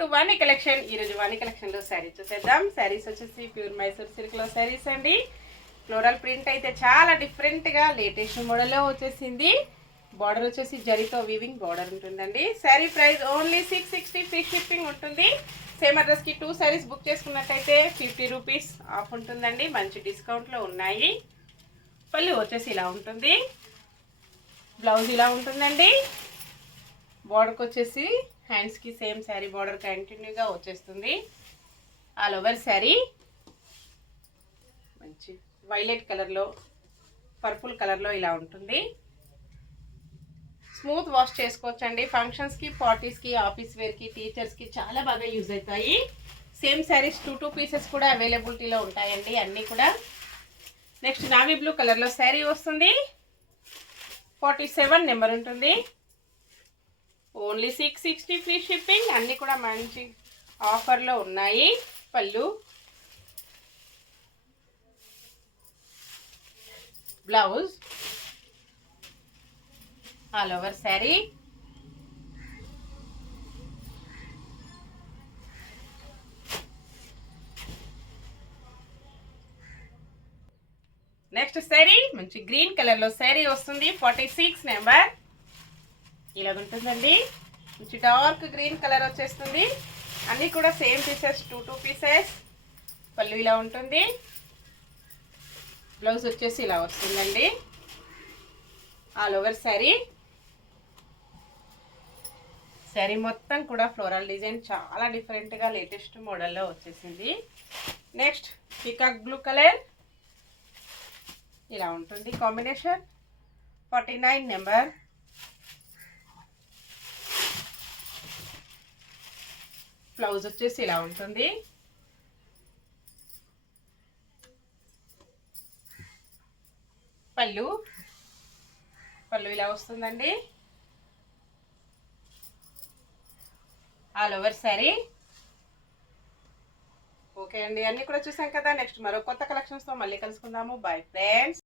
To Vani collection. ఈరోజు వాణి కలెక్షన్లో శారీ చూసేద్దాం. శారీస్ వచ్చేసి ప్యూర్ మైసూర్ సిల్క్లో శారీస్ అండి. ఫ్లోరల్ ప్రింట్ అయితే చాలా డిఫరెంట్గా లేటెస్ట్ మోడల్లో వచ్చేసింది. బార్డర్ వచ్చేసి జరీతో వీవింగ్ బార్డర్ ఉంటుందండి. Sari price only 660, free shipping ఉంటుంది. సేమ్ అడ్రస్కి 2 శారీస్ బుక్ చేసుకున్నట్టయితే 50 రూపీస్ ఆఫ్ ఉంటుందండి. మంచి డిస్కౌంట్లో ఉన్నాయి. పళ్ళు వచ్చేసి ఇలా ఉంటుంది. బ్లౌజ్ ఇలా ఉంటుందండి. బార్డర్కి వచ్చేసి హ్యాండ్స్కి సేమ్ శారీ బార్డర్ కంటిన్యూగా వచ్చేస్తుంది. ఆల్ ఓవర్ శారీ మంచి వైలెట్ కలర్లో, పర్పుల్ కలర్లో ఇలా ఉంటుంది. స్మూత్ వాష్ చేసుకోవచ్చండి. ఫంక్షన్స్కి, పార్టీస్కి, ఆఫీస్ వేర్కి, టీచర్స్కి చాలా బాగా యూజ్ అవుతాయి. సేమ్ శారీస్ 2 పీసెస్ కూడా అవైలబిలిటీలో ఉంటాయండి అన్నీ కూడా. నెక్స్ట్ నావీ బ్లూ కలర్లో శారీ వస్తుంది. 47 నెంబర్ ఉంటుంది. Only 660, free shipping. అన్నీ కూడా మంచి ఆఫర్లో ఉన్నాయి. పళ్ళు, blouse, all over sari. Next sari మంచి గ్రీన్ కలర్లో శారీ వస్తుంది. 46 నెంబర్ ఇలా ఉంటుందండి. మంచి డార్క్ గ్రీన్ కలర్ వచ్చేస్తుంది. అన్నీ కూడా సేమ్ పీసెస్, 2 పీసెస్. పళ్ళు ఇలా ఉంటుంది. బ్లౌజ్ వచ్చేసి ఇలా వస్తుందండి. All over sari. శారీ మొత్తం కూడా ఫ్లోరల్ డిజైన్ చాలా డిఫరెంట్గా లేటెస్ట్ మోడల్లో వచ్చేసింది. నెక్స్ట్ పీకాక్ బ్లూ కలర్ ఇలా ఉంటుంది కాంబినేషన్. 49 నెంబర్. బ్లౌజ్ వచ్చేసి ఇలా ఉంటుంది. పళ్ళు ఇలా వస్తుందండి. All over sari. ఓకే అండి, అన్నీ కూడా చూసాం కదా. నెక్స్ట్ మరో కొత్త కలెక్షన్స్తో మళ్ళీ కలుసుకుందాము. Bye friends.